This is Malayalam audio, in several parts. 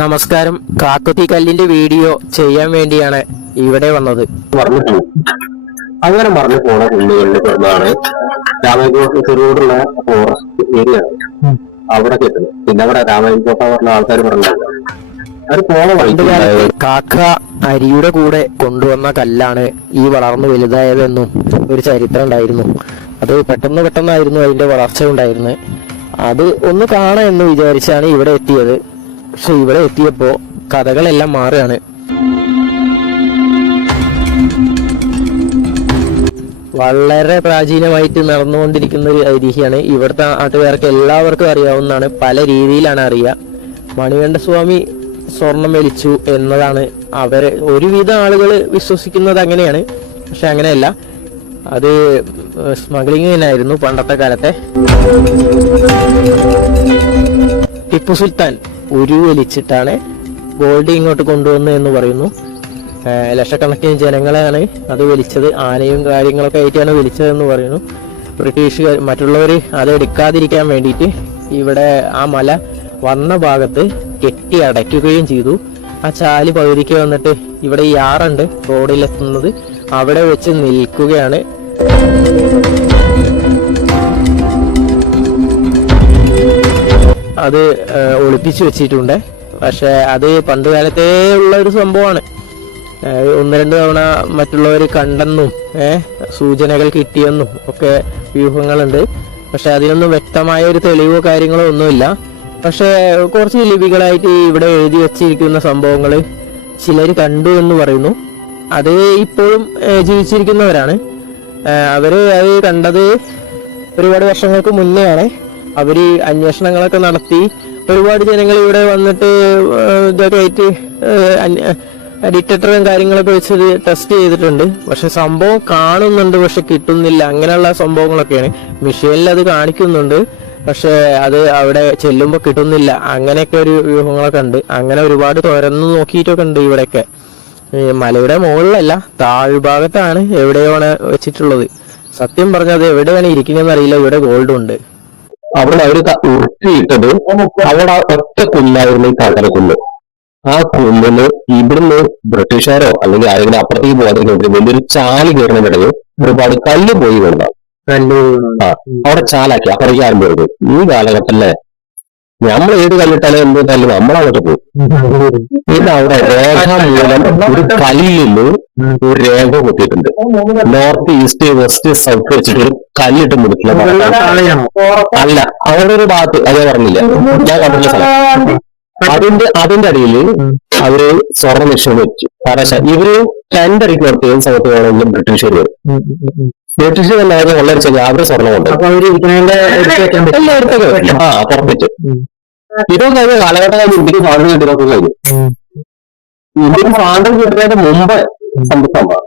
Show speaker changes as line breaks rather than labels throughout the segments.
നമസ്കാരം. കാക്കുത്തി കല്ലിന്റെ വീഡിയോ ചെയ്യാൻ വേണ്ടിയാണ് ഇവിടെ വന്നത്.
അങ്ങനെ പറഞ്ഞു പോണ കുന്നുകളിൽ പെടുന്നതാണ് രാമകോട്ട ചെറുകൂടുള്ള ഫോറസ്റ്റ് ഏരിയ അവിടെ കിട്ടുന്നത് പിന്നെ അവിടെ രാമകോട്ട പറഞ്ഞ ആൾക്കാർ പറഞ്ഞു അത് പോണ
പണ്ട് കാക്ക അരിയുടെ കൂടെ കൊണ്ടുവന്ന കല്ലാണ് ഈ വളർന്നു വലുതായതെന്നും ഒരു ചരിത്രം ഉണ്ടായിരുന്നു. അത് പെട്ടെന്ന് പെട്ടെന്നായിരുന്നു അതിന്റെ വളർച്ച ഉണ്ടായിരുന്നത്. അത് ഒന്ന് കാണാം എന്ന് വിചാരിച്ചാണ് ഇവിടെ എത്തിയത്. പക്ഷെ ഇവിടെ എത്തിയപ്പോ കഥകളെല്ലാം മാറുകയാണ്. വളരെ പ്രാചീനമായിട്ട് നടന്നുകൊണ്ടിരിക്കുന്ന ഒരു ഐതിഹ്യമാണ്. ഇവിടുത്തെ നാട്ടുകാർക്ക് എല്ലാവർക്കും അറിയാവുന്നതാണ്. പല രീതിയിലാണ് അറിയുക. മണികണ്ഠസ്വാമി സ്വർണം വലിച്ചു എന്നതാണ് അവർ ഒരുവിധ ആളുകൾ വിശ്വസിക്കുന്നത് അങ്ങനെയാണ്. പക്ഷെ അങ്ങനെയല്ല. അത് സ്മഗ്ലിംഗ് തന്നെയായിരുന്നു പണ്ടത്തെ കാലത്തെ. ടിപ്പു സുൽത്താൻ. ഉരു വലിച്ചിട്ടാണ് ഗോൾഡ് ഇങ്ങോട്ട് കൊണ്ടുവന്നു എന്ന് പറയുന്നു. ലക്ഷക്കണക്കിന് ജനങ്ങളെയാണ് അത് വലിച്ചത്. ആനയും കാര്യങ്ങളൊക്കെ ആയിട്ടാണ് വലിച്ചതെന്ന് പറയുന്നു. ബ്രിട്ടീഷുകാർ മറ്റുള്ളവർ അത് എടുക്കാതിരിക്കാൻ വേണ്ടിയിട്ട് ഇവിടെ ആ മല വന്ന ഭാഗത്ത് കെട്ടി അടയ്ക്കുകയും ചെയ്തു. ആ ചാൽ പകുതിക്ക് വന്നിട്ട് ഇവിടെ ഈ ആറുണ്ട് റോഡിലെത്തുന്നത്. അവിടെ വെച്ച് നിൽക്കുകയാണ്. അത് ഒളിപ്പിച്ചു വെച്ചിട്ടുണ്ട്. പക്ഷെ അത് പണ്ട് കാലത്തേ ഉള്ള ഒരു സംഭവമാണ്. ഒന്ന് രണ്ട് തവണ മറ്റുള്ളവർ കണ്ടെന്നും സൂചനകൾ കിട്ടിയെന്നും ഒക്കെ വ്യൂഹങ്ങളുണ്ട്. പക്ഷെ അതിനൊന്നും വ്യക്തമായ ഒരു തെളിവോ കാര്യങ്ങളോ ഒന്നുമില്ല. പക്ഷെ കുറച്ച് ലിപികളായിട്ട് ഇവിടെ എഴുതി വെച്ചിരിക്കുന്ന സംഭവങ്ങൾ ചിലർ കണ്ടു എന്ന് പറയുന്നു. അത് ഇപ്പോഴും ജീവിച്ചിരിക്കുന്നവരാണ്. അവർ അത് കണ്ടത് ഒരുപാട് വർഷങ്ങൾക്ക് മുന്നെയാണ്. അവർ അന്വേഷണങ്ങളൊക്കെ നടത്തി ഒരുപാട് ജനങ്ങൾ ഇവിടെ വന്നിട്ട് ഇതൊക്കെ ആയിട്ട് ഡിറ്റക്ടറും കാര്യങ്ങളൊക്കെ വെച്ച് ടെസ്റ്റ് ചെയ്തിട്ടുണ്ട്. പക്ഷെ സംഭവം കാണുന്നുണ്ട് പക്ഷെ കിട്ടുന്നില്ല. അങ്ങനെയുള്ള സംഭവങ്ങളൊക്കെയാണ്. മിഷീനിൽ അത് കാണിക്കുന്നുണ്ട്. പക്ഷെ അത് അവിടെ ചെല്ലുമ്പോൾ കിട്ടുന്നില്ല. അങ്ങനെയൊക്കെ ഒരു വ്യൂഹങ്ങളൊക്കെ ഉണ്ട്. അങ്ങനെ ഒരുപാട് തുറന്നു നോക്കിയിട്ടൊക്കെ ഉണ്ട് ഇവിടെയൊക്കെ. മലയുടെ മുകളിലല്ല താഴ്ഭാഗത്താണ് എവിടെയാണ് വെച്ചിട്ടുള്ളത്. സത്യം പറഞ്ഞത് എവിടെയാണ് ഇരിക്കുന്നതെന്ന് അറിയില്ല. ഇവിടെ ഗോൾഡ് ഉണ്ട്.
അവിടെ അവർ ത- ഉരുട്ടിയിട്ടത് അവിടെ ഒറ്റ കുന്നായിരുന്നു ഈ തകര കുന്ന്. ആ കുന്നിന് ഇവിടുന്ന് ബ്രിട്ടീഷുകാരോ അല്ലെങ്കിൽ ആരെങ്കിലും അപ്പുറത്തേക്ക് പോകാതിരിക്കും വലിയൊരു ചാൽ കയറുന്നതിനിടയിൽ ഒരുപാട് കല്ല് പോയി ആ അവിടെ ചാലാക്കി. അപ്പുറത്തേക്ക് ആരും പോയത് ഈ കാലഘട്ടത്തിലെ നമ്മൾ ഏത് കല്ലിട്ടാലും എന്ത് കല്ല് നമ്മളവിടെ പോകും. ഇത് അവിടെ രേഖ മൂലം ഒരു കല്ലിൽ ഒരു രേഖ കുത്തിയിട്ടുണ്ട്. നോർത്ത് ഈസ്റ്റ് വെസ്റ്റ് സൗത്ത് വെച്ചിട്ട് ഒരു കല്ലിട്ട് മുടിക്കില്ല അല്ല അവിടെ ഒരു ഭാഗത്ത് അതേ പറഞ്ഞില്ല. ഞാൻ കണ്ടിട്ടില്ല സ്ഥലം. അതിന്റെ അതിന്റെ അടിയിൽ അവർ സ്വർണ നിക്ഷേപം വെച്ചു. കാരണം ഇവർ ടെൻഡറിക്ക് നടത്തിയ സമയത്ത് വേണമെങ്കിലും ബ്രിട്ടീഷുകാർ വരും. ബ്രിട്ടീഷ് തന്നെ ആദ്യം ചെറിയ അവർ സ്വർണം കൊണ്ട് എല്ലായിടത്തൊക്കെ വെക്കും. ആ പുറപ്പിച്ച് ഇതൊക്കെ കഴിഞ്ഞ കാലഘട്ടം കഴിഞ്ഞ് ഇന്ത്യയ്ക്ക് സ്വാതന്ത്ര്യം കിട്ടിയതൊക്കെ കഴിഞ്ഞു. ഇന്ത്യയ്ക്ക് സ്വാതന്ത്ര്യം കിട്ടുന്നതിന് മുമ്പ് സംഭവം.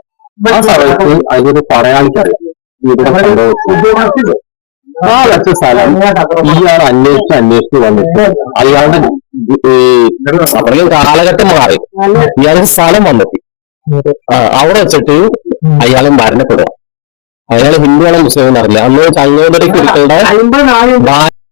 ആ സമയത്ത് അതിനൊരു പറയാളിക്കറിയാം ഇവിടെ. ആ വെച്ച സ്ഥലം. ഇയാൾ അന്വേഷിച്ച് അന്വേഷിച്ച് വന്നിട്ട് അയാളുടെ അവരുടെ കാലഘട്ടം മാറി. ഇയാളുടെ സ്ഥലം വന്നെത്തി അവിടെ വെച്ചിട്ട് അയാൾ മരണപ്പെടുക അയാൾ ഹിന്ദുവാണോ മുസ്ലിം എന്നറിയില്ല. അന്ന് ചങ്ങോദരി കുരുക്കളുടെ